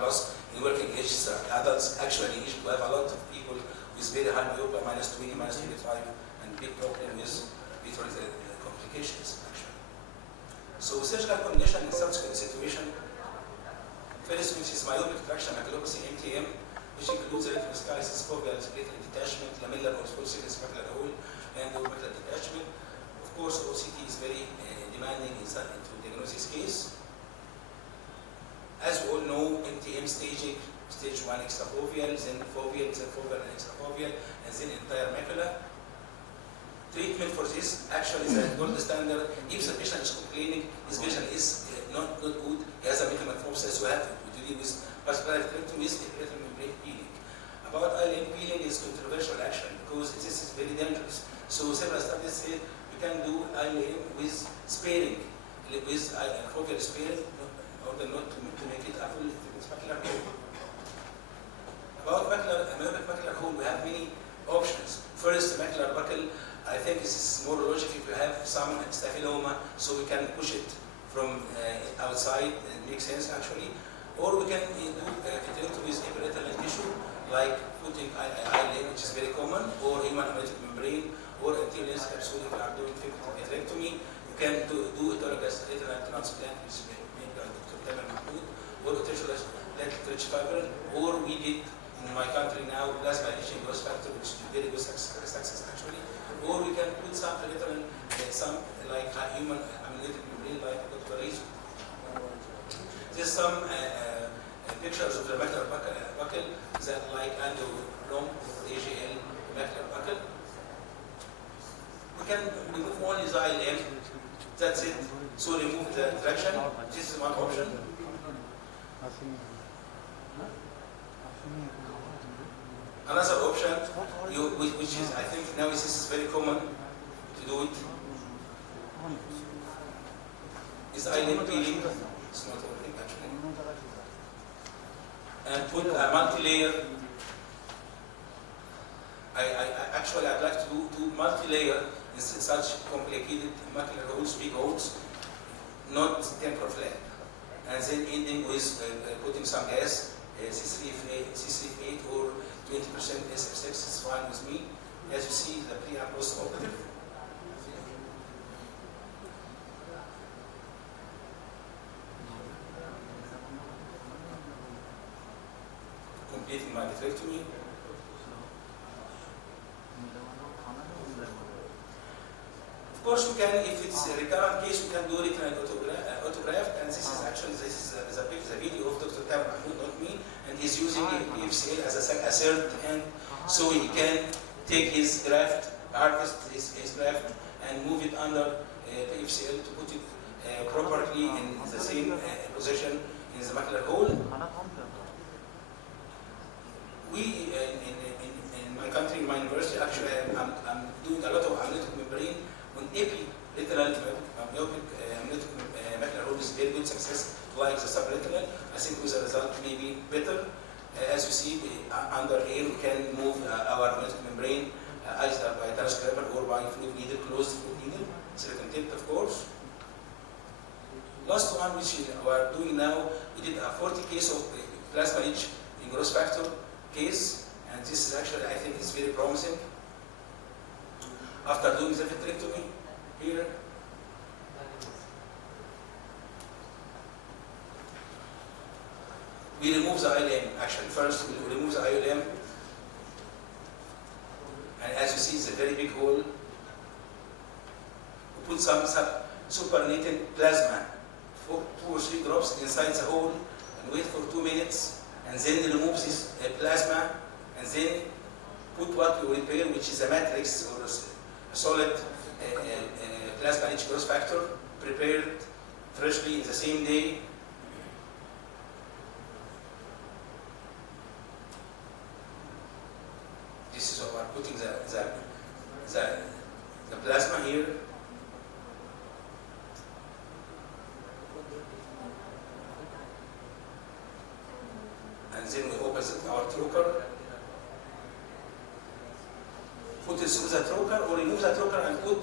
loss in working age adults. Actually, in Egypt, we have a lot of people with very high myopia, -20, -25, and big problem with vitreous complications, actually. So surgical condition in such a situation, first, which is myopic traction maculopathy, MTM, which includes retinoschisis, foveal retinal detachment, lamellar or full thickness macular hole, and macular detachment. Of course, OCT is very demanding in diagnosis case. As we all know, MTM staging, stage 1 extrafoveal, then foveal, then foveal and extrafoveal, and then entire macula. Treatment for this actually is a gold standard. If the patient is complaining, his vision is not good, he has a metamorphosis, so we have to deal with vascular vitrectomy with retinal membrane peeling. About ILM peeling is controversial action because this is very dangerous. So several studies say we can do ILM with sparing, with foveal sparing, in order not to make it a full macular hole. About myopic macular hole, we have many options. First, macular buckle. I think this is more logical if you have some staphyloma, so we can push it from outside, it makes sense actually. Or we can do vitrectomy with epiretinal tissue, like putting ILM, which is very common, or human amniotic membrane, or anterior lens capsule if you are doing vitrectomy. You can do autologous retinal transplant, which is made by Dr. Tamer Mahmoud, or autologous rich fiber, or we did in my country now plasma leaching growth factor, which is very good success actually. Or we can put some retinal, some like human amniotic membrane, like Dr. Rizzo. There's some pictures of the macular buckle that like Ando-Rom or AGL macular buckle. We can remove only the ILM, that's it. So remove the traction, this is one option. Another option, which is, I think now this is very common to do it, is ILM peeling. It's not working actually. And put a multi-layer. I'd like to do multi-layer in such complicated macular holes, big holes, not temporal flap. And then ending with putting some gas, C3F8 or 20% SF6 is fine with me. As you see, the pre and post operative. Completing my vitrectomy. Of course, we can, if it's a recurrent case, we can do retinal autograft, and this is actually the video of Dr. Tamer Mahmoud, not me, and he's using PFCL as a third hand, so he can take his graft, harvest his graft, and move it under PFCL to put it properly in the same position in the macular hole. We, in my country, in my university, actually, I'm doing a lot of amniotic membrane on epi-retinal myopic amniotic macular hole is very good success, like the subretinal. I think with the result may be better. As you see, under here we can move our amniotic membrane either by telescraper or by fluid needle, closed fluid needle, silicon tipped, of course. Last one, which we are doing now, we did a 40 case of plasma leach in growth factor case, and this is actually, I think, is very promising. After doing the vitrectomy here, we remove the ILM. Actually, first we remove the ILM, and as you see, it's a very big hole. We put some supernatant plasma, 2 or 3 drops inside the hole, and wait for 2 minutes, and then remove this plasma, and then put what we repair, which is a matrix or a solid plasma leach growth factor, prepared freshly in the same day. This is what we're putting the plasma here. And then we open our trocar. Put it through the trocar or remove the trocar and put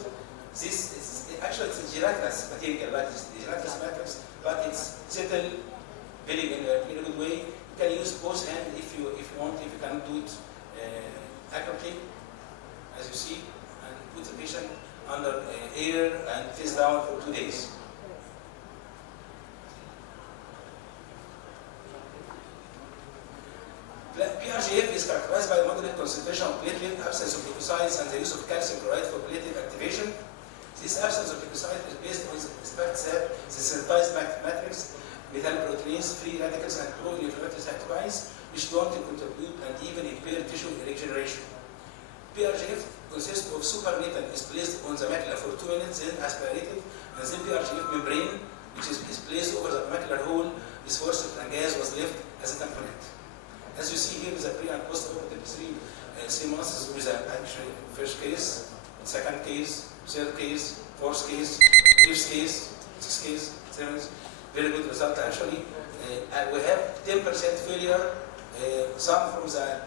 this. Actually, it's a gelatinous material, like this gelatinous matrix, but it's settled in a very good way. can use both hands if you want, if you can do it accurately, as you see, and put the patient under air and face down for 2 days. PRGF is characterized by moderate concentration of platelet, absence of leukocytes, and the use of calcium chloride for platelet activation. This absence of leukocytes is based on the fact that the sensitized matrix, metalloproteins, free radicals, and pro-inflammatory cytokines, which don't contribute and even impair tissue regeneration. PRGF consists of supernatant is placed on the macula for 2 minutes, then aspirated, and then PRGF membrane, which is placed over the macular hole, is forced and gas was left as a tamponade. As you see here, is a pre and post operative 3 months with an actually first case, second case, third case, fourth case, fifth case, sixth case, seventh. Very good result actually. And we have 10% failure, some from the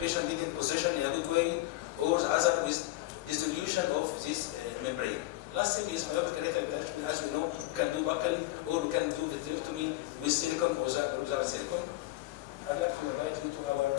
patient didn't position in a good way, or the other with dissolution of this membrane. Last thing is myopic retinal detachment. As we know, we can do buccal or we can do vitrectomy with silicone or without silicone. I'd like to invite you to our